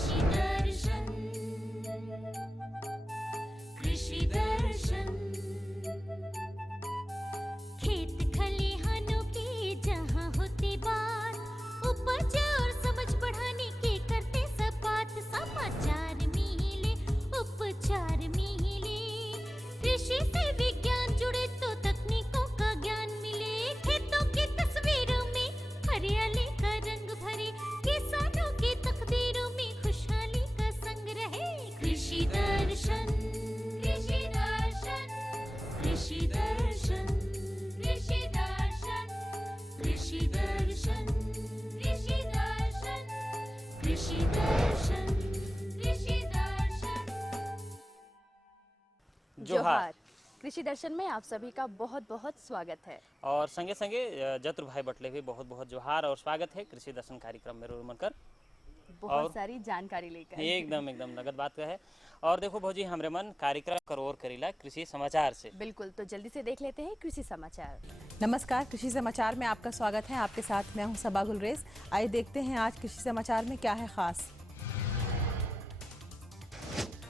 कृषि दर्शन कृषि दर्शन खेत खलिहानों की जहाँ होती बात, उपज और समझ बढ़ाने की करते सब बात। समाचार मिले उपचार मिले, कृषि से विज्ञान जुड़े तो तकनीकों का ज्ञान मिले। खेतों की तस्वीरों में हरियाली का रंग भरे, किसानों की तकदीरों में खुशहाली का संग रहे। कृषि दर्शन कृषि दर्शन कृषि दर्शन कृषि दर्शन कृषि दर्शन कृषि दर्शन कृषि दर्शन कृषि दर्शन। जोहार। कृषि दर्शन में आप सभी का बहुत बहुत स्वागत है और संगे संगे जतुर भाई बटले भी बहुत बहुत जोहार और स्वागत है कृषि दर्शन कार्यक्रम में रोल मनकर। बहुत सारी जानकारी लेकर एकदम नगद बात का है। और देखो भौजी हमरे मन कार्यक्रम करोर करीला कृषि समाचार से। बिल्कुल, तो जल्दी से देख लेते हैं कृषि समाचार। नमस्कार, कृषि समाचार में आपका स्वागत है। आपके साथ मैं हूं सबा गुलरेज। आइए देखते हैं आज कृषि समाचार में क्या है खास।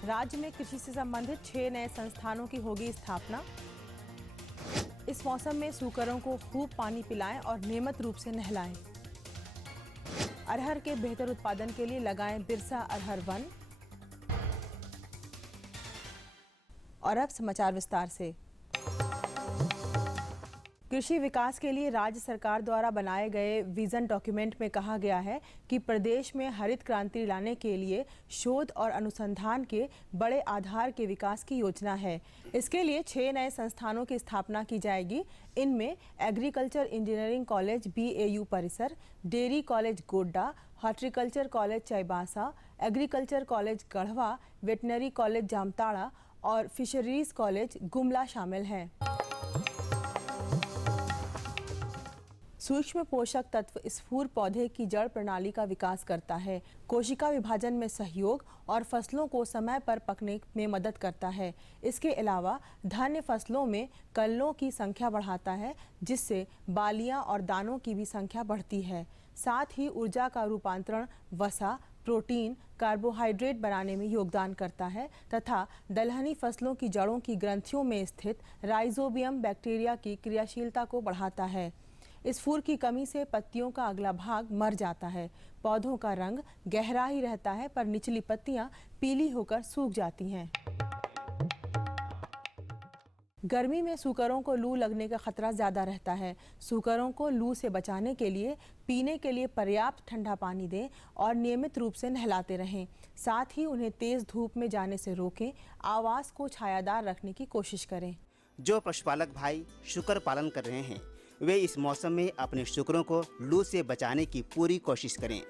राज्य में कृषि से संबंधित 6 नए संस्थानों की होगी स्थापना। इस मौसम में सूकरों को खूब पानी पिलाएं और नियमित रूप से नहलाएं। अरहर के बेहतर उत्पादन के लिए लगाएं बिरसा अरहर वन। और अब समाचार विस्तार से। कृषि विकास के लिए राज्य सरकार द्वारा बनाए गए विजन डॉक्यूमेंट में कहा गया है कि प्रदेश में हरित क्रांति लाने के लिए शोध और अनुसंधान के बड़े आधार के विकास की योजना है। इसके लिए 6 नए संस्थानों की स्थापना की जाएगी। इनमें एग्रीकल्चर इंजीनियरिंग कॉलेज BAU परिसर, dairy college Godda, horticulture college Chaibasa, agriculture college Garhwa, veterinary college Jamtara और फिशरीज कॉलेज गुमला शामिल हैं। सूक्ष्म पोषक तत्व स्फूर पौधे की जड़ प्रणाली का विकास करता है, कोशिका विभाजन में सहयोग और फसलों को समय पर पकने में मदद करता है। इसके अलावा धान्य फसलों में कल्लों की संख्या बढ़ाता है, जिससे बालियां और दानों की भी संख्या बढ़ती है। साथ ही ऊर्जा का रूपांतरण वसा, प्रोटीन, कार्बोहाइड्रेट बनाने में योगदान करता है तथा दलहनी फसलों की जड़ों की ग्रंथियों में स्थित राइजोबियम बैक्टीरिया की क्रियाशीलता को बढ़ाता है। इस फूर की कमी से पत्तियों का अगला भाग मर जाता है। पौधों का रंग गहरा ही रहता है, पर निचली पत्तियां पीली होकर सूख जाती हैं। गर्मी में सूकरों को लू लगने का खतरा ज़्यादा रहता है। सूकरों को लू से बचाने के लिए पीने के लिए पर्याप्त ठंडा पानी दें और नियमित रूप से नहलाते रहें। साथ ही उन्हें तेज़ धूप में जाने से रोकें। आवास को छायादार रखने की कोशिश करें। जो पशुपालक भाई शुकर पालन कर रहे हैं वे इस मौसम में अपने शुकरों को लू से बचाने की पूरी कोशिश करें।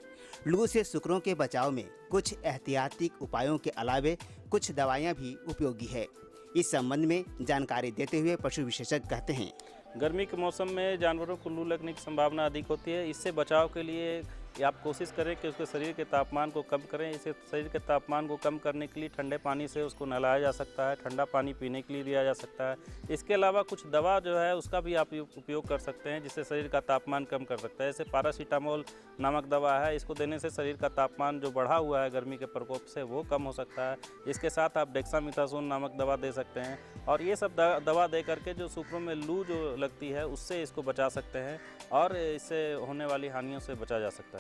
लू से शुकरों के बचाव में कुछ एहतियाती उपायों के अलावे कुछ दवाइयाँ भी उपयोगी है। इस संबंध में जानकारी देते हुए पशु विशेषज्ञ कहते हैं, गर्मी के मौसम में जानवरों को लू लगने की संभावना अधिक होती है। इससे बचाव के लिए आप कोशिश करें कि उसके शरीर के तापमान को कम करें। इसे शरीर के तापमान को कम करने के लिए ठंडे पानी से उसको नहलाया जा सकता है, ठंडा पानी पीने के लिए दिया जा सकता है। इसके अलावा कुछ दवा जो है उसका भी आप उपयोग कर सकते हैं, जिससे शरीर का तापमान कम कर सकता है। जैसे पैरासीटामोल नामक दवा है, इसको देने से शरीर का तापमान जो बढ़ा हुआ है गर्मी के प्रकोप से वो कम हो सकता है। इसके साथ आप डेक्सामेथासोन नामक दवा दे सकते हैं और ये सब दवा दे करके जो सूकरों में लू जो लगती है उससे इसको बचा सकते हैं और इससे होने वाली हानियों से बचा जा सकता है।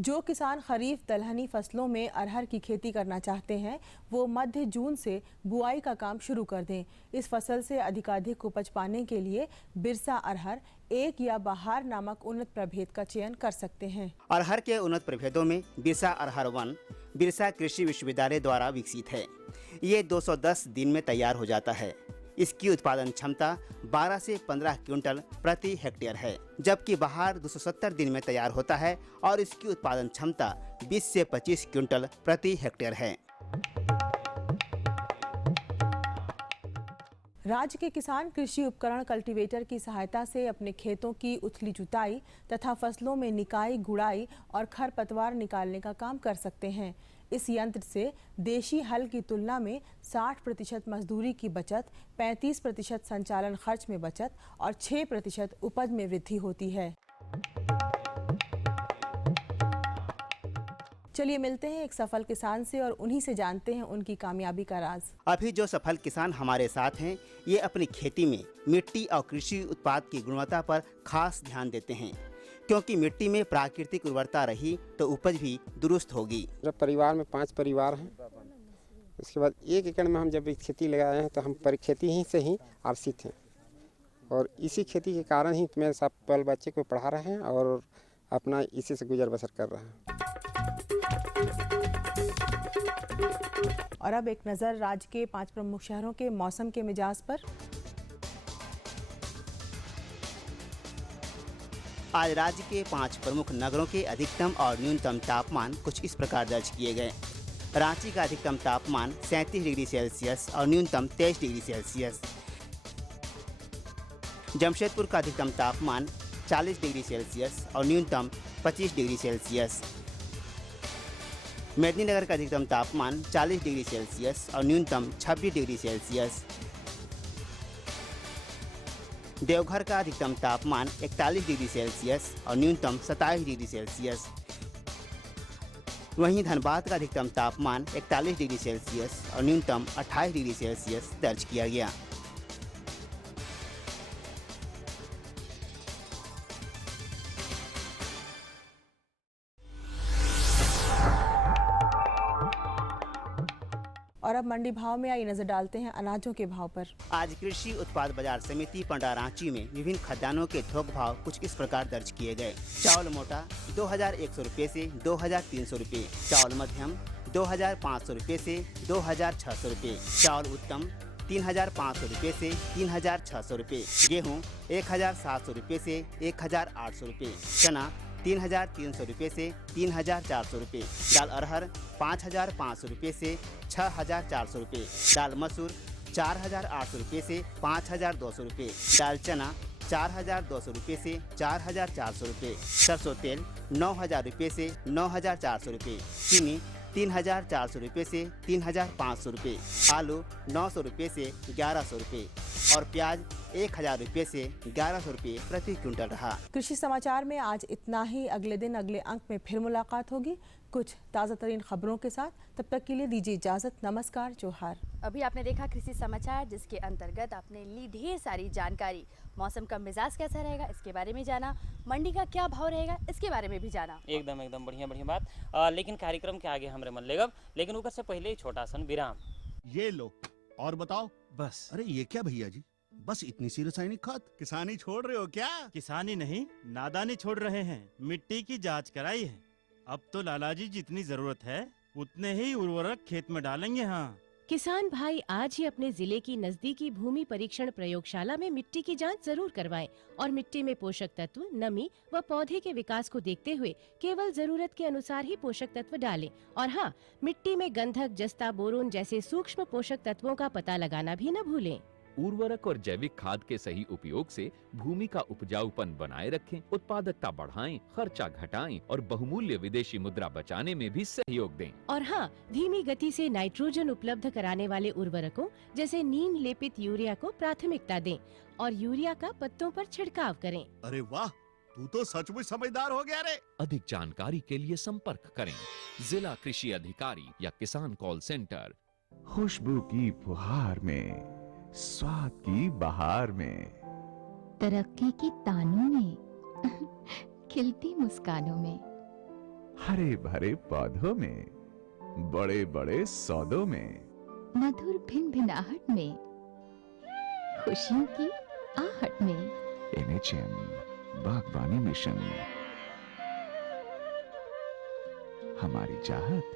जो किसान खरीफ दलहनी फसलों में अरहर की खेती करना चाहते हैं वो मध्य जून से बुआई का काम शुरू कर दें। इस फसल से अधिकाधिक उपज पाने के लिए बिरसा अरहर 1 या बहार नामक उन्नत प्रभेद का चयन कर सकते हैं। अरहर के उन्नत प्रभेदों में बिरसा अरहर वन बिरसा कृषि विश्वविद्यालय द्वारा विकसित है। ये 210 दिन में तैयार हो जाता है। इसकी उत्पादन क्षमता 12 से 15 क्विंटल प्रति हेक्टेयर है, जबकि बहार 270 दिन में तैयार होता है और इसकी उत्पादन क्षमता 20 से 25 क्विंटल प्रति हेक्टेयर है। राज्य के किसान कृषि उपकरण कल्टीवेटर की सहायता से अपने खेतों की उथली जुताई तथा फसलों में निकाई, गुड़ाई और खरपतवार निकालने का काम कर सकते हैं। इस यंत्र से देशी हल की तुलना में 60% मजदूरी की बचत, 35% संचालन खर्च में बचत और 6% उपज में वृद्धि होती है। चलिए मिलते हैं एक सफल किसान से और उन्हीं से जानते हैं उनकी कामयाबी का राज। अभी जो सफल किसान हमारे साथ हैं, ये अपनी खेती में मिट्टी और कृषि उत्पाद की गुणवत्ता पर खास ध्यान देते हैं, क्योंकि मिट्टी में प्राकृतिक उर्वरता रही तो उपज भी दुरुस्त होगी। मेरे परिवार में 5 परिवार हैं। उसके बाद 1 एकड़ में हम जब खेती लगाए हैं तो हम खेती ही से ही आर्थिक हैं, और इसी खेती के कारण ही मेरे सब पल बच्चे को पढ़ा रहे हैं और अपना इसी से गुजर बसर कर रहे हैं। और अब एक नज़र राज्य के 5 प्रमुख शहरों के मौसम के मिजाज पर। आज राज्य के 5 प्रमुख नगरों के अधिकतम और न्यूनतम तापमान कुछ इस प्रकार दर्ज किए गए। रांची का अधिकतम तापमान 37 डिग्री सेल्सियस और न्यूनतम 23 डिग्री सेल्सियस। जमशेदपुर का अधिकतम तापमान 40 डिग्री सेल्सियस और न्यूनतम 25 डिग्री सेल्सियस। मेदिनीनगर का अधिकतम तापमान 40 डिग्री सेल्सियस और न्यूनतम 26 डिग्री सेल्सियस। देवघर का अधिकतम तापमान 41 डिग्री सेल्सियस और न्यूनतम 27 डिग्री सेल्सियस। वहीं धनबाद का अधिकतम तापमान 41 डिग्री सेल्सियस और न्यूनतम 28 डिग्री सेल्सियस दर्ज किया गया। और अब मंडी भाव में आइए नजर डालते हैं अनाजों के भाव पर। आज कृषि उत्पाद बाजार समिति पंडा रांची में विभिन्न खाद्यान्नों के थोक भाव कुछ इस प्रकार दर्ज किए गए। चावल मोटा 2100 रुपये से 2300 रुपये, चावल मध्यम 2500 रुपये से 2600 रुपये, चावल उत्तम 3500 रुपये से 3600 रुपये, गेहूँ 1700 रुपये से 1800 रुपये, चना 3300 रुपये से 3400 रुपये, दाल अरहर 5500 रुपये से 6400 रुपये, दाल मसूर 4800 रुपये से 5200 रुपये, दाल चना 4200 रुपये से 4400 रुपये, सरसों तेल 9000 रुपये से 9400 रुपये, चीनी 3400 रुपये से 3500 रुपये, आलू 900 रुपये से 1100 रुपये और प्याज 1000 रुपये से 1100 रुपये प्रति क्विंटल रहा। कृषि समाचार में आज इतना ही। अगले दिन अगले अंक में फिर मुलाकात होगी कुछ ताज़ा तरीन खबरों के साथ। तब तक के लिए दीजिए इजाज़त। नमस्कार, जोहार। अभी आपने देखा कृषि समाचार, जिसके अंतर्गत आपने ली ढेर सारी जानकारी। मौसम का मिजाज कैसा रहेगा इसके बारे में जाना, मंडी का क्या भाव रहेगा इसके बारे में भी जाना। एकदम बढ़िया बात। लेकिन कार्यक्रम के आगे हमरे मन लेगब, लेकिन ऊपर से पहले छोटा सा विराम। ये लो और बताओ। बस। अरे ये क्या भैया जी, बस इतनी सी रासायनिक खाद? किसानी छोड़ रहे हो क्या? किसानी नहीं, नादानी छोड़ रहे हैं। मिट्टी की जांच कराई है। अब तो लालाजी जितनी जरूरत है उतने ही उर्वरक खेत में डालेंगे। हाँ, किसान भाई आज ही अपने जिले की नजदीकी भूमि परीक्षण प्रयोगशाला में मिट्टी की जांच जरूर करवाएं और मिट्टी में पोषक तत्व, नमी व पौधे के विकास को देखते हुए केवल जरूरत के अनुसार ही पोषक तत्व डालें। और हाँ, मिट्टी में गंधक, जस्ता, बोरोन जैसे सूक्ष्म पोषक तत्वों का पता लगाना भी न भूलें। उर्वरक और जैविक खाद के सही उपयोग से भूमि का उपजाऊपन बनाए रखें, उत्पादकता बढ़ाएं, खर्चा घटाएं और बहुमूल्य विदेशी मुद्रा बचाने में भी सहयोग दें। और हाँ, धीमी गति से नाइट्रोजन उपलब्ध कराने वाले उर्वरकों जैसे नीम लेपित यूरिया को प्राथमिकता दें और यूरिया का पत्तों पर छिड़काव करें। अरे वाह, तू तो सचमुच समझदार हो गया रे। अधिक जानकारी के लिए संपर्क करें जिला कृषि अधिकारी या किसान कॉल सेंटर। खुशबू की फुहार में, स्वाद की बहार में, तरक्की की तानों में, खिलती मुस्कानों में, हरे भरे पौधों में, बड़े बड़े सौदों में, मधुर भिनभिनाहट में, खुशियों की आहट में। NHM बागवानी मिशन, हमारी चाहत,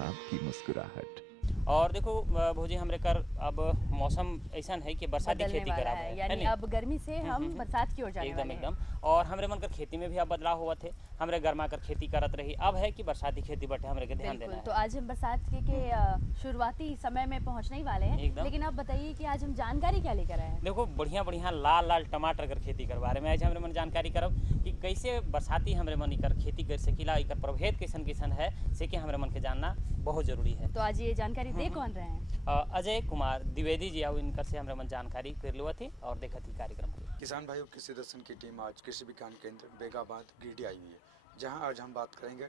आपकी मुस्कुराहट। और देखो भौजी, हमरे कर अब मौसम ऐसा है कि बरसाती खेती करा है, यानी अब गर्मी से हम बरसात की ओर जाने वाले हैं। एकदम। और हमरे मन कर खेती में भी अब बदलाव हुआ थे। हमरे गर्मा कर खेती करत रही, अब है कि बरसाती खेती बटे हमरे के ध्यान देना है। तो आज हम बरसात के शुरुआती समय में पहुंचने ही वाले हैं। लेकिन अब बताइए कि आज हम जानकारी क्या लेकर आए हैं। देखो, बढ़िया लाल टमाटर कर खेती कर बारे में आज हमरे मन जानकारी करब कि कैसे बरसाती हमरे मन कर खेती कर सकीला, इकर प्रभेद कैसन है से कि हमरे मन के जानना बहुत जरूरी है। तो आज ये जानकारी दे कौन रहे हैं? अजय कुमार द्विवेदी जी और इनकर से हमरे मन जानकारी कर लिया थी और देखा थी कार्यक्रम। किसान भाइयों, कृषि दर्शन की टीम आज कृषि विज्ञान केंद्र बेगाबाद गिरिडीह आई हुई है, जहां आज हम बात करेंगे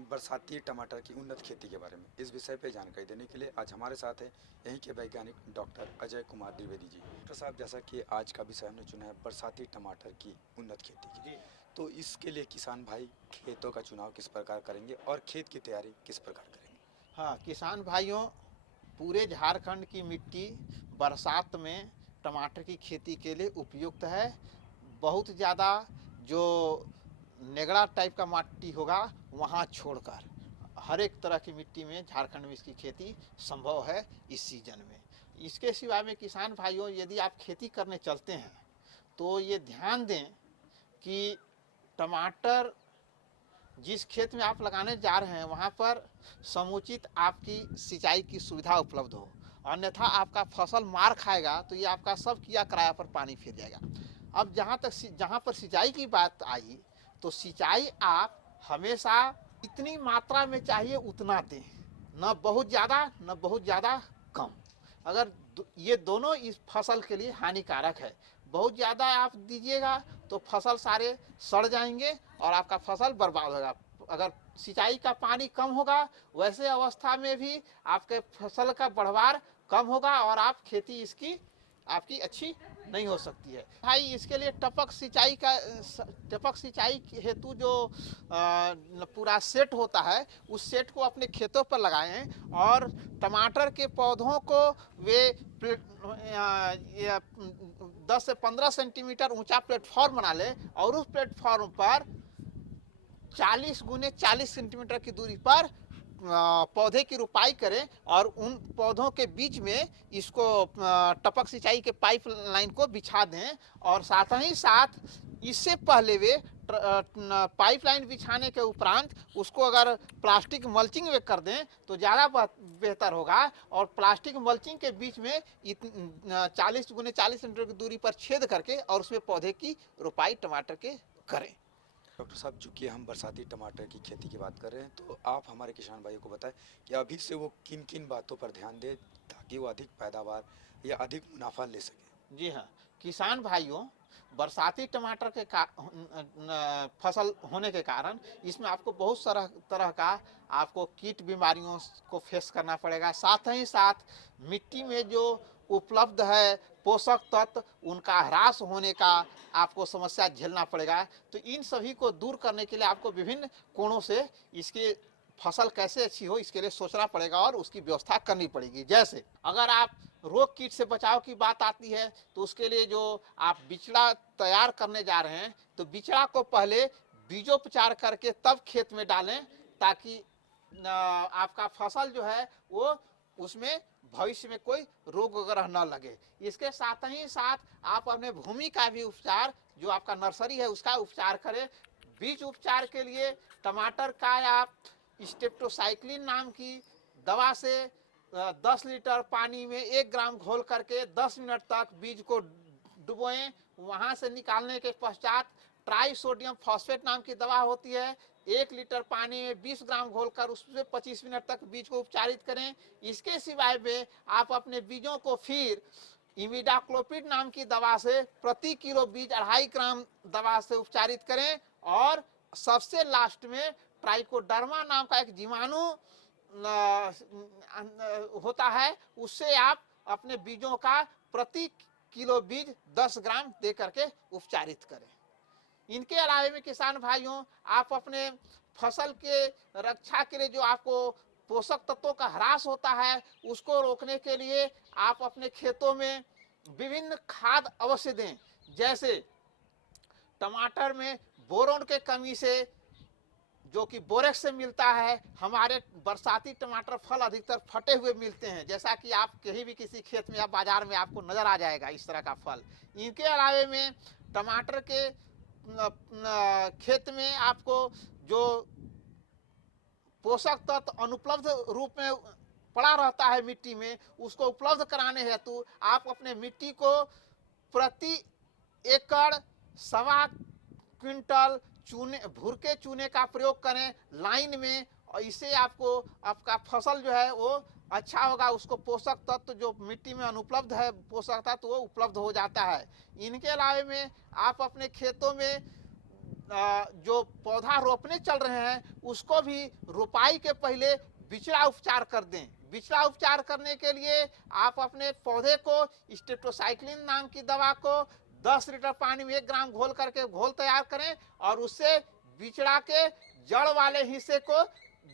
बरसाती टमाटर की उन्नत खेती के बारे में। इस विषय पे जानकारी देने के लिए आज हमारे साथ है यहीं के वैज्ञानिक डॉक्टर अजय कुमार द्विवेदी जी। डॉक्टर साहब, जैसा कि आज का विषय हमने चुना है बरसाती टमाटर की उन्नत खेती की, तो इसके लिए किसान भाई खेतों का चुनाव किस प्रकार करेंगे और खेत की तैयारी किस प्रकार करेंगे? हाँ, किसान भाइयों, पूरे झारखंड की मिट्टी बरसात में टमाटर की खेती के लिए उपयुक्त है। बहुत ज़्यादा जो नेगड़ा टाइप का मिट्टी होगा वहाँ छोड़कर हर एक तरह की मिट्टी में झारखंड में इसकी खेती संभव है इस सीजन में। इसके सिवाय में किसान भाइयों, यदि आप खेती करने चलते हैं तो ये ध्यान दें कि टमाटर जिस खेत में आप लगाने जा रहे हैं वहाँ पर समुचित आपकी सिंचाई की सुविधा उपलब्ध हो, अन्यथा आपका फसल मार खाएगा तो ये आपका सब किया कराया पर पानी फिर जाएगा। अब जहाँ पर सिंचाई की बात आई तो सिंचाई आप हमेशा इतनी मात्रा में चाहिए उतना दें, न बहुत ज़्यादा न बहुत ज़्यादा कम। अगर ये दोनों इस फसल के लिए हानिकारक है। बहुत ज़्यादा आप दीजिएगा तो फसल सारे सड़ जाएंगे और आपका फसल बर्बाद होगा। अगर सिंचाई का पानी कम होगा वैसे अवस्था में भी आपके फसल का बढ़वार कम होगा और आप खेती इसकी आपकी अच्छी नहीं हो सकती है। भाई, इसके लिए टपक सिंचाई हेतु जो पूरा सेट होता है उस सेट को अपने खेतों पर लगाएं और टमाटर के पौधों को वे 10 से 15 सेंटीमीटर ऊंचा प्लेटफॉर्म बना ले और उस प्लेटफॉर्म पर 40 गुने 40 सेंटीमीटर की दूरी पर पौधे की रोपाई करें और उन पौधों के बीच में इसको टपक सिंचाई के पाइप लाइन को बिछा दें। और साथ ही साथ इससे पहले वे पाइप लाइन बिछाने के उपरांत उसको अगर प्लास्टिक मल्चिंग वे कर दें तो ज़्यादा बेहतर होगा। और प्लास्टिक मल्चिंग के बीच में 40 गुने 40 सेंटीमीटर की दूरी पर छेद करके और उसमें पौधे की रोपाई टमाटर के करें। डॉक्टर साहब, चूँकि हम बरसाती टमाटर की खेती की बात कर रहे हैं तो आप हमारे किसान भाइयों को बताएं कि अभी से वो किन किन बातों पर ध्यान दें ताकि वो अधिक पैदावार या अधिक मुनाफा ले सकें। जी हाँ, किसान भाइयों, बरसाती टमाटर के फसल होने के कारण इसमें आपको बहुत तरह का आपको कीट बीमारियों को फेस करना पड़ेगा। साथ ही साथ मिट्टी में जो उपलब्ध है पोषक तत्व उनका ह्रास होने का आपको समस्या झेलना पड़ेगा। तो इन सभी को दूर करने के लिए आपको विभिन्न कोणों से इसकी फसल कैसे अच्छी हो इसके लिए सोचना पड़ेगा और उसकी व्यवस्था करनी पड़ेगी। जैसे अगर आप रोग कीट से बचाव की बात आती है तो उसके लिए जो आप बिचड़ा तैयार करने जा रहे हैं तो बिचड़ा को पहले बीजोपचार करके तब खेत में डालें ताकि आपका फसल जो है वो उसमें भविष्य में कोई रोग वगैरह न लगे। इसके साथ ही साथ आप अपने भूमि का भी उपचार, जो आपका नर्सरी है उसका उपचार करें। बीज उपचार के लिए टमाटर का आप स्टेप्टोसाइक्लिन नाम की दवा से 10 लीटर पानी में 1 ग्राम घोल करके 10 मिनट तक बीज को डुबोएं। वहां से निकालने के पश्चात ट्राई सोडियम फॉस्फेट नाम की दवा होती है, 1 लीटर पानी में 20 ग्राम घोलकर उससे 25 मिनट तक बीज को उपचारित करें। इसके सिवाय में आप अपने बीजों को फिर इमिडाक्लोपिड नाम की दवा से प्रति किलो बीज 2.5 ग्राम दवा से उपचारित करें। और सबसे लास्ट में ट्राइकोडर्मा नाम का एक जीवाणु होता है, उससे आप अपने बीजों का प्रति किलो बीज 10 ग्राम दे करके उपचारित करें। इनके अलावे में किसान भाइयों, आप अपने फसल के रक्षा के लिए जो आपको पोषक तत्वों का ह्रास होता है उसको रोकने के लिए आप अपने खेतों में विभिन्न खाद अवश्य दें। जैसे टमाटर में बोरोन के कमी से, जो कि बोरेक्स से मिलता है, हमारे बरसाती टमाटर फल अधिकतर फटे हुए मिलते हैं, जैसा कि आप कहीं भी किसी खेत में या बाजार में आपको नजर आ जाएगा इस तरह का फल। इनके अलावे में टमाटर के खेत में आपको जो पोषक तत्व अनुपलब्ध रूप में पड़ा रहता है मिट्टी में, उसको उपलब्ध कराने हेतु आप अपने मिट्टी को प्रति एकड़ 1.25 क्विंटल भुरके चूने का प्रयोग करें लाइन में, और इससे आपको आपका फसल जो है वो अच्छा होगा। उसको पोषक तत्व जो मिट्टी में अनुपलब्ध है पोषक तत्व वो उपलब्ध हो जाता है। इनके अलावे में आप अपने खेतों में जो पौधा रोपने चल रहे हैं उसको भी रोपाई के पहले बिचड़ा उपचार कर दें। बिचड़ा उपचार करने के लिए आप अपने पौधे को स्टेटोसाइक्लिन नाम की दवा को 10 लीटर पानी में 1 ग्राम घोल करके घोल तैयार करें और उससे बिचड़ा के जड़ वाले हिस्से को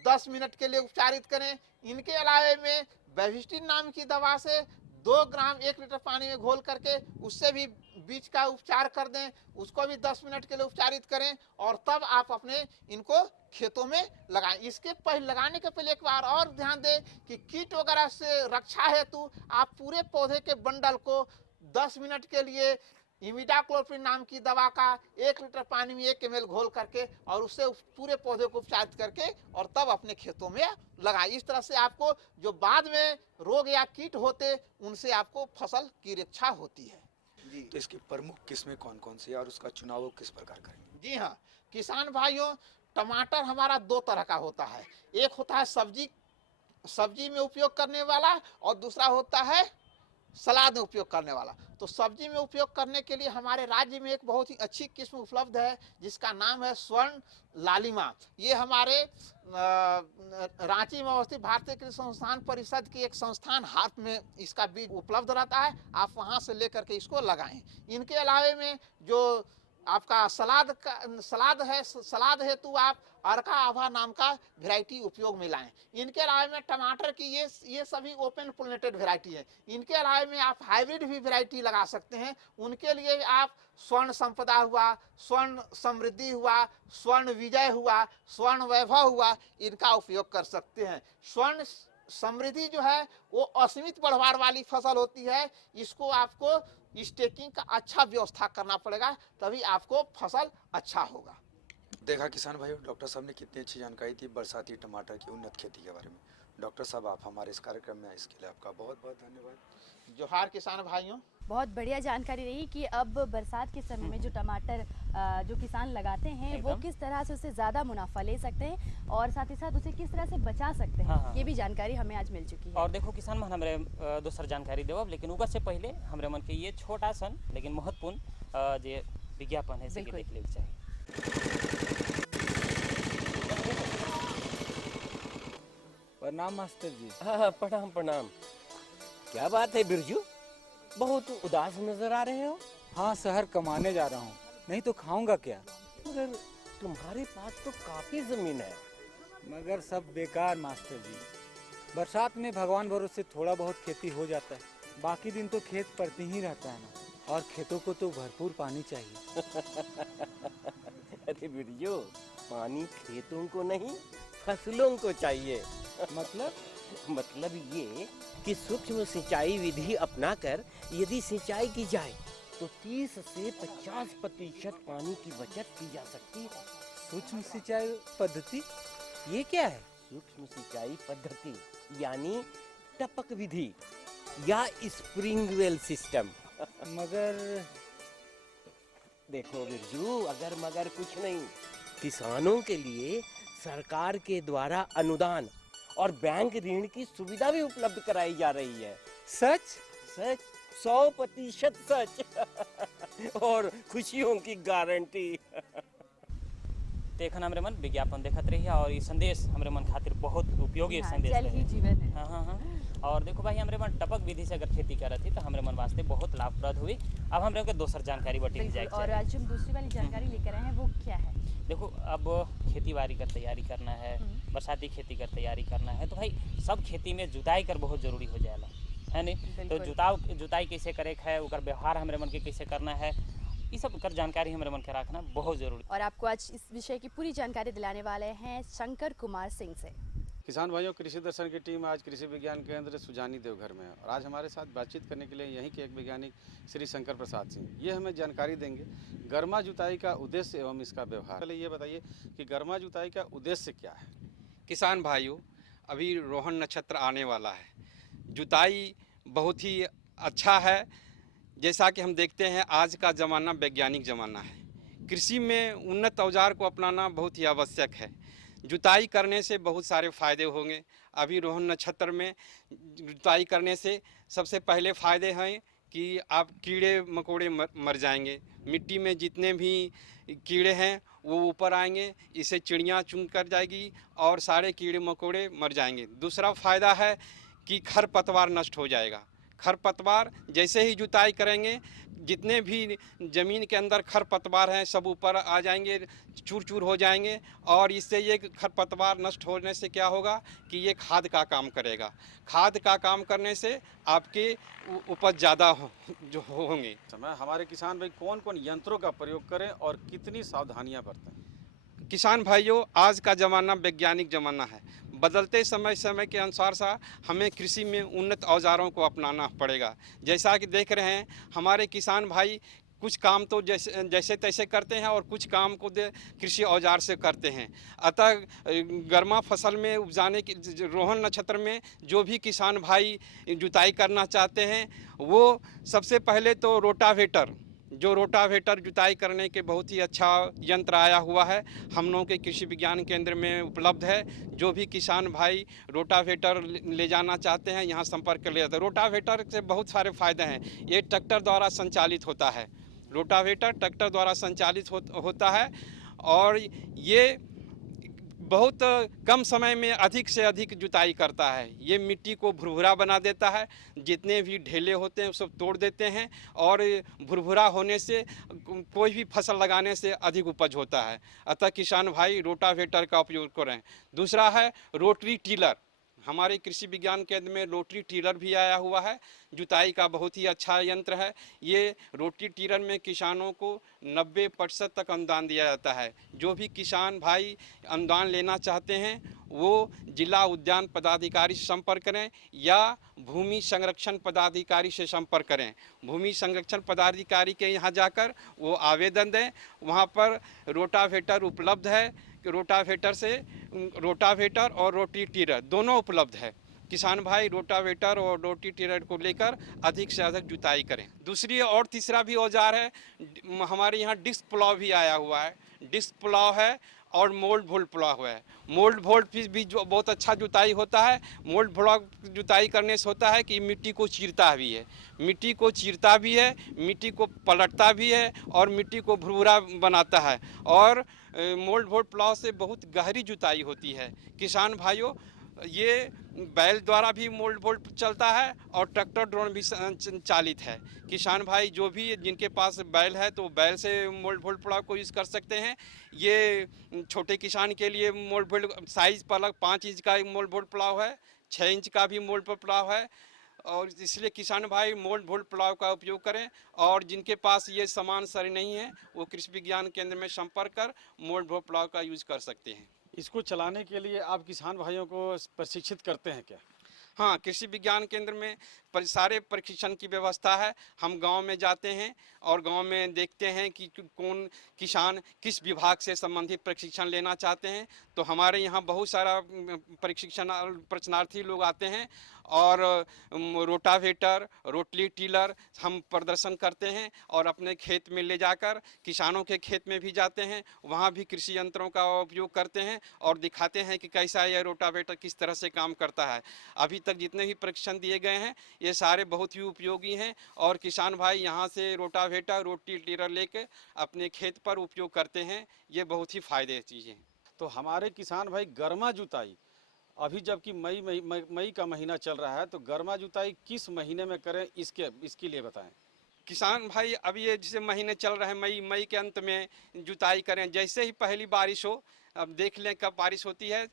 10 मिनट के लिए उपचारित करें। इनके अलावे में बेविस्टिन नाम की दवा से 2 ग्राम 1 लीटर पानी में घोल करके उससे भी बीज का उपचार कर दें, उसको भी 10 मिनट के लिए उपचारित करें और तब आप अपने इनको खेतों में लगाएं। इसके पहले लगाने के पहले एक बार और ध्यान दें कि कीट वगैरह से रक्षा हेतु आप पूरे पौधे के बंडल को 10 मिनट के लिए इमिडाक्लोप्रिड नाम की दवा का 1 लीटर पानी में 1 ml घोल करके और उससे पूरे पौधे को उपचारित करके और तब अपने खेतों में लगाएं। इस तरह से आपको जो बाद में रोग या कीट होते उनसे आपको फसल की रक्षा होती है। जी, तो इसकी प्रमुख किस्में कौन कौन सी है और उसका चुनाव किस प्रकार करेंगे? जी हाँ, किसान भाइयों, टमाटर हमारा 2 तरह का होता है। एक होता है सब्जी में उपयोग करने वाला और दूसरा होता है सलाद में उपयोग करने वाला। तो सब्जी में उपयोग करने के लिए हमारे राज्य में एक बहुत ही अच्छी किस्म उपलब्ध है जिसका नाम है स्वर्ण लालिमा। ये हमारे रांची में अवस्थित भारतीय कृषि संस्थान परिषद की एक संस्थान हाथ में इसका बीज उपलब्ध रहता है, आप वहां से लेकर के इसको लगाएं। इनके अलावे में जो आपका सलाद है, सलाद हेतु आप अर्का आभा नाम का वैरायटी उपयोग में लाएं। इनके अलावे में टमाटर की ये सभी ओपन पोलिनेटेड वैरायटी है। इनके अलावे में आप हाइब्रिड भी वैरायटी लगा सकते हैं। उनके लिए आप स्वर्ण संपदा हुआ, स्वर्ण समृद्धि हुआ, स्वर्ण विजय हुआ, स्वर्ण वैभव हुआ, इनका उपयोग कर सकते हैं। स्वर्ण समृद्धि जो है वो असीमित बढ़वार वाली फसल होती है। इसको आपको स्टेकिंग का अच्छा व्यवस्था करना पड़ेगा, तभी आपको फसल अच्छा होगा। देखा किसान भाई, डॉक्टर साहब ने कितनी अच्छी जानकारी दी बरसाती टमाटर की उन्नत खेती के बारे में। डॉक्टर साहब, आप हमारे इस कार्यक्रम में आए इसके लिए आपका बहुत बहुत धन्यवाद। जोहार किसान भाइयों। बहुत बढ़िया जानकारी रही कि अब बरसात के समय में जो टमाटर जो किसान लगाते हैं वो किस तरह से उससे ज़्यादा मुनाफा ले सकते हैं और साथ ही साथ उसे किस तरह से बचा सकते हैं। हाँ। ये भी जानकारी हमें आज मिल चुकी है। और देखो किसान मन हमरे दोसर जानकारी देव, लेकिन उगर से पहले हमरे मन के ये छोटा सन लेकिन महत्वपूर्ण जे विज्ञापन है से देख लेके चाहिए। प्रणाम मास्टर जी। हाँ, प्रणाम प्रणाम। क्या बात है बिरजू, बहुत उदास नजर आ रहे हो। हाँ, शहर कमाने जा रहा हूँ, नहीं तो खाऊंगा क्या। मगर तुम्हारे पास तो काफी जमीन है। मगर सब बेकार मास्टर जी। बरसात में भगवान भरोसे थोड़ा बहुत खेती हो जाता है, बाकी दिन तो खेत पड़ती ही रहता है ना, और खेतों को तो भरपूर पानी चाहिए। अरे बिरजू, पानी खेतों को नहीं फसलों को चाहिए। मतलब ये कि सूक्ष्म सिंचाई विधि अपनाकर यदि सिंचाई की जाए तो 30 से 50% पानी की बचत की जा सकती है। सूक्ष्म सिंचाई पद्धति ये क्या है? सूक्ष्म सिंचाई पद्धति यानी टपक विधि या स्प्रिंगवेल सिस्टम। मगर देखो बिरजू, अगर मगर कुछ नहीं, किसानों के लिए सरकार के द्वारा अनुदान और बैंक ऋण की सुविधा भी उपलब्ध कराई जा रही है। सच? सच, 100% सच। और खुशियों की गारंटी। देखन हमरे मन विज्ञापन देखत रही और ये संदेश हमरे मन खातिर बहुत उपयोगी संदेश जल ही जीवन है। हाँ। और देखो भाई, हमरे मन टपक विधि से अगर खेती करत थी तो हमरे मन वास्ते बहुत लाभप्रद हुई। अब हमरे को दोसर जानकारी बटी जाए। और आज हम दूसरी वाली जानकारी लेकर आए हैं, वो क्या है? देखो, अब खेती बाड़ी का तैयारी करना है, बरसाती खेती का तैयारी करना है, तो भाई सब खेती में जुताई कर बहुत जरूरी हो जाएगा, है नहीं? तो जुताई कैसे करे है, उकर व्यवहार हमरे मन के कैसे करना है, ये सब कर जानकारी हमरे मन के रखना बहुत जरूरी। और आपको आज इस विषय की पूरी जानकारी दिलाने वाले हैं शंकर कुमार सिंह से। किसान भाइयों, कृषि दर्शन की टीम आज कृषि विज्ञान केंद्र सुजानी देवघर में है और आज हमारे साथ बातचीत करने के लिए यहीं के एक वैज्ञानिक श्री शंकर प्रसाद सिंह, ये हमें जानकारी देंगे गर्मा जुताई का उद्देश्य एवं इसका व्यवहार। पहले ये बताइए कि गर्मा जुताई का उद्देश्य क्या है? किसान भाइयों, अभी रोहन नक्षत्र आने वाला है, जुताई बहुत ही अच्छा है। जैसा कि हम देखते हैं आज का ज़माना वैज्ञानिक ज़माना है, कृषि में उन्नत औजार को अपनाना बहुत ही आवश्यक है। जुताई करने से बहुत सारे फ़ायदे होंगे। अभी रोहन नक्षत्र में जुताई करने से सबसे पहले फ़ायदे हैं कि आप कीड़े मकोड़े मर जाएंगे। मिट्टी में जितने भी कीड़े हैं वो ऊपर आएंगे, इससे चिड़िया चुन कर जाएगी और सारे कीड़े मकोड़े मर जाएंगे। दूसरा फ़ायदा है कि खरपतवार नष्ट हो जाएगा। खरपतवार जैसे ही जुताई करेंगे, जितने भी ज़मीन के अंदर खरपतवार हैं सब ऊपर आ जाएंगे, चूर चूर हो जाएंगे। और इससे ये खरपतवार नष्ट होने से क्या होगा कि ये खाद का काम करेगा। खाद का काम करने से आपके उपज ज़्यादा होंगे। समय हमारे किसान भाई कौन कौन यंत्रों का प्रयोग करें और कितनी सावधानियां बरतें? किसान भाइयों, आज का ज़माना वैज्ञानिक ज़माना है। बदलते समय के अनुसार सा हमें कृषि में उन्नत औजारों को अपनाना पड़ेगा। जैसा कि देख रहे हैं हमारे किसान भाई कुछ काम तो जैसे तैसे करते हैं और कुछ काम को कृषि औजार से करते हैं। अतः गर्मा फसल में उपजाने की रोहन नक्षत्र में जो भी किसान भाई जुताई करना चाहते हैं वो सबसे पहले तो रोटावेटर, जो रोटावेटर जुताई करने के बहुत ही अच्छा यंत्र आया हुआ है, हम लोगों के कृषि विज्ञान केंद्र में उपलब्ध है। जो भी किसान भाई रोटावेटर ले जाना चाहते हैं यहाँ संपर्क कर लिया। रोटावेटर से बहुत सारे फायदे हैं। ये ट्रैक्टर द्वारा संचालित होता है, रोटावेटर ट्रैक्टर द्वारा संचालित होता है और ये बहुत कम समय में अधिक से अधिक जुताई करता है। ये मिट्टी को भुरभुरा बना देता है, जितने भी ढेले होते हैं सब तोड़ देते हैं और भुरभुरा होने से कोई भी फसल लगाने से अधिक उपज होता है। अतः किसान भाई रोटावेटर का उपयोग करें। दूसरा है रोटरी टीलर। हमारे कृषि विज्ञान केंद्र में रोटरी टीलर भी आया हुआ है, जुताई का बहुत ही अच्छा यंत्र है। ये रोटरी टीलर में किसानों को 90% तक अनुदान दिया जाता है। जो भी किसान भाई अनुदान लेना चाहते हैं वो जिला उद्यान पदाधिकारी से संपर्क करें या भूमि संरक्षण पदाधिकारी से संपर्क करें। भूमि संरक्षण पदाधिकारी के यहाँ जाकर वो आवेदन दें, वहाँ पर रोटावेटर उपलब्ध है। रोटावेटर और रोटरी टीलर दोनों उपलब्ध है। किसान भाई रोटावेटर और रोटरी टीलर को लेकर अधिक से अधिक जुताई करें। दूसरी और तीसरा भी औजार है, हमारे यहाँ डिस्क प्लाव भी आया हुआ है। डिस्क प्लाव है और मोल्ड भोल्ड प्लाव है। मोल्ड भोल्ड भी जो बहुत अच्छा जुताई होता है। मोल्ड भोल्ड जुताई करने से होता है कि मिट्टी को चीरता भी है, मिट्टी को पलटता भी है और मिट्टी को भुरभुरा बनाता है। और मोल्ड भोल्ड प्लाव से बहुत गहरी जुताई होती है। किसान भाइयों, ये बैल द्वारा भी मोल्ड भोल्ड चलता है और ट्रैक्टर ड्रोन भी चालित है। किसान भाई जो भी जिनके पास बैल है तो बैल से मोल्ड भोल्ड प्लाव को यूज़ कर सकते हैं। ये छोटे किसान के लिए मोल्ड भोल्ड साइज़ पर अलग 5 इंच का मोल्ड भोल्ड प्लाव है, 6 इंच का भी मोल्ड भोल्ड प्लाव है। और इसलिए किसान भाई मोल्ड भोल्ड प्लाव का उपयोग करें। और जिनके पास ये सामान सर नहीं है वो कृषि विज्ञान केंद्र में संपर्क कर मोल्ड भोल्ड प्लाव का यूज़ कर सकते हैं। इसको चलाने के लिए आप किसान भाइयों को प्रशिक्षित करते हैं क्या? हाँ, कृषि विज्ञान केंद्र में सारे प्रशिक्षण की व्यवस्था है। हम गांव में जाते हैं और गांव में देखते हैं कि कौन किसान किस विभाग से संबंधित प्रशिक्षण लेना चाहते हैं। तो हमारे यहाँ बहुत सारा प्रशिक्षणार्थी लोग आते हैं और रोटावेटर, रोटरी टीलर हम प्रदर्शन करते हैं और अपने खेत में ले जाकर किसानों के खेत में भी जाते हैं, वहाँ भी कृषि यंत्रों का उपयोग करते हैं और दिखाते हैं कि कैसा यह रोटावेटर किस तरह से काम करता है। अभी तक जितने भी प्रशिक्षण दिए गए हैं ये सारे बहुत ही उपयोगी हैं और किसान भाई यहाँ से रोटावेटर, रोटरी टीलर लेकर अपने खेत पर उपयोग करते हैं। ये बहुत ही फायदे चीज़ है। तो हमारे किसान भाई गर्मा जुताई अभी जबकि मई का महीना चल रहा है, तो गर्मा जुताई किस महीने में करें इसके लिए बताएं। किसान भाई अब ये जैसे महीने चल रहे हैं, मई के अंत में जुताई करें। जैसे ही पहली बारिश हो, अब देख लें कब बारिश होती है,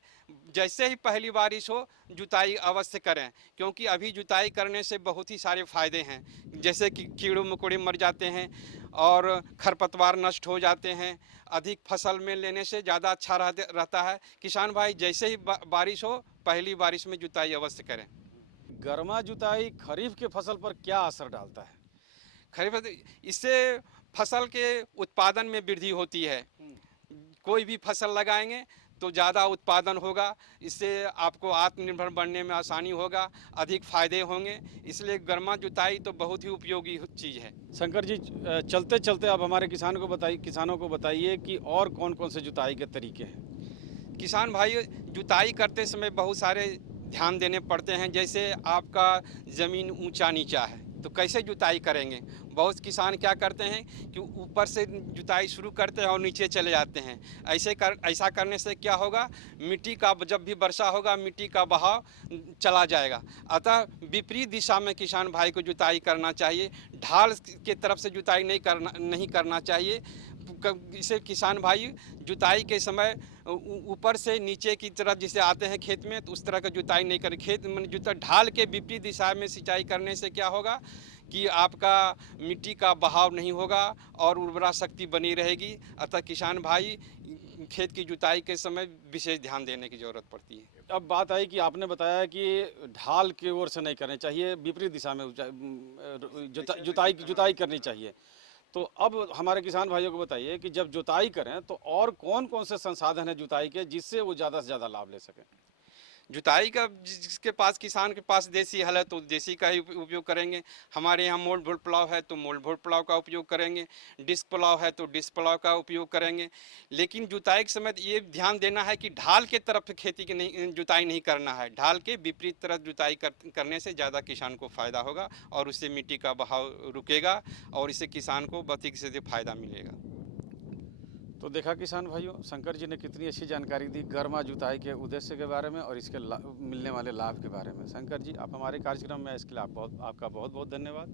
जैसे ही पहली बारिश हो जुताई अवश्य करें, क्योंकि अभी जुताई करने से बहुत ही सारे फायदे हैं। जैसे कि कीड़े मकोड़े मर जाते हैं और खरपतवार नष्ट हो जाते हैं। अधिक फसल में लेने से ज़्यादा अच्छा रहता है। किसान भाई जैसे ही बारिश हो पहली बारिश में जुताई अवश्य करें। गर्मा जुताई खरीफ के फसल पर क्या असर डालता है? खरीफ इससे फसल के उत्पादन में वृद्धि होती है। कोई भी फसल लगाएंगे तो ज़्यादा उत्पादन होगा, इससे आपको आत्मनिर्भर बनने में आसानी होगा, अधिक फायदे होंगे। इसलिए गर्मा जुताई तो बहुत ही उपयोगी चीज़ है। शंकर जी, चलते चलते आप हमारे किसानों को बताइए कि और कौन कौन से जुताई के तरीके हैं। किसान भाई जुताई करते समय बहुत सारे ध्यान देने पड़ते हैं। जैसे आपका ज़मीन ऊंचा नीचा है, तो कैसे जुताई करेंगे। बहुत किसान क्या करते हैं कि ऊपर से जुताई शुरू करते हैं और नीचे चले जाते हैं। ऐसा करने से क्या होगा, मिट्टी का जब भी वर्षा होगा मिट्टी का बहाव चला जाएगा। अतः विपरीत दिशा में किसान भाई को जुताई करना चाहिए, ढाल के तरफ से जुताई नहीं करना चाहिए। इसे किसान भाई जुताई के समय ऊपर से नीचे की तरफ जिसे आते हैं खेत में, तो उस तरह का जुताई नहीं करें। खेत में ढाल के विपरीत दिशा में सिंचाई करने से क्या होगा कि आपका मिट्टी का बहाव नहीं होगा और उर्वरा शक्ति बनी रहेगी। अतः किसान भाई खेत की जुताई के समय विशेष ध्यान देने की जरूरत पड़ती है। अब बात आई कि आपने बताया कि ढाल की ओर से नहीं करनी चाहिए, विपरीत दिशा में जुताई करनी चाहिए। तो अब हमारे किसान भाइयों को बताइए कि जब जुताई करें तो और कौन कौन से संसाधन हैं जुताई के जिससे वो ज़्यादा से ज़्यादा लाभ ले सकें। जुताई का जिसके पास किसान के पास देसी हल है तो देसी का ही उपयोग करेंगे। हमारे यहाँ मोल्ड भोल्ड प्लाव है तो मोल्ड भोल्ड प्लाव का उपयोग करेंगे, डिस्क प्लाव है तो डिस्क प्लाव का उपयोग करेंगे। लेकिन जुताई के समय ये ध्यान देना है कि ढाल के तरफ खेती की नहीं जुताई नहीं करना है। ढाल के विपरीत तरफ जुताई करने से ज़्यादा किसान को फ़ायदा होगा और उससे मिट्टी का बहाव रुकेगा और इससे किसान को अधिक से अधिक फायदा मिलेगा। तो देखा किसान भाइयों, शंकर जी ने कितनी अच्छी जानकारी दी गर्मा जुताई के उद्देश्य के बारे में और इसके मिलने वाले लाभ के बारे में। शंकर जी, आप हमारे कार्यक्रम में इसके लिए आपका बहुत बहुत धन्यवाद।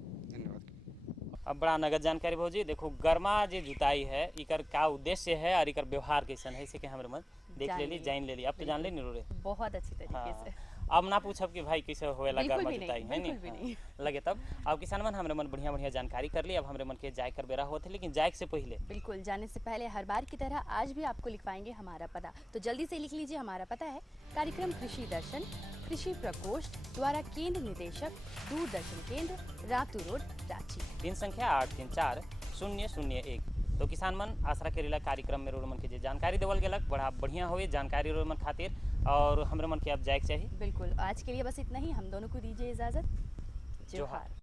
अब बड़ा नगद जानकारी भौजी। देखो गर्मा जो जुताई है इकर क्या उद्देश्य है और इकर व्यवहार कैसन है, इसे के हमरे मन देख लेली जान लेली। अब तो जान ले रे बहुत अच्छी तरीके से। अब ना पूछब कि भाई कैसे होएला गर्मा जुताई है नहीं लगे तब। अब किसान मन हमरे मन बढ़िया बढ़िया जानकारी कर ली। अब हमरे मन के जाय कर बेरा होते, लेकिन जाय से पहले बिल्कुल जाने से पहले हर बार की तरह आज भी आपको लिखवाएंगे हमारा पता। तो जल्दी से लिख लीजिए। हमारा पता है कार्यक्रम कृषि दर्शन, कृषि प्रकोष्ठ द्वारा केंद्र निदेशक, दूरदर्शन केंद्र, रातू रोड, रांची। 3 संख्या 834001। तो किसान मन आसरा करेला कार्यक्रम में रोड मन के जानकारी देवल गेलक बड़ा बढ़िया हुए जानकारी रोड मन खातिर और हमरे मन के अब जाए चाहिए। बिल्कुल आज के लिए बस इतना ही। हम दोनों को दीजिए इजाजत। जोहार।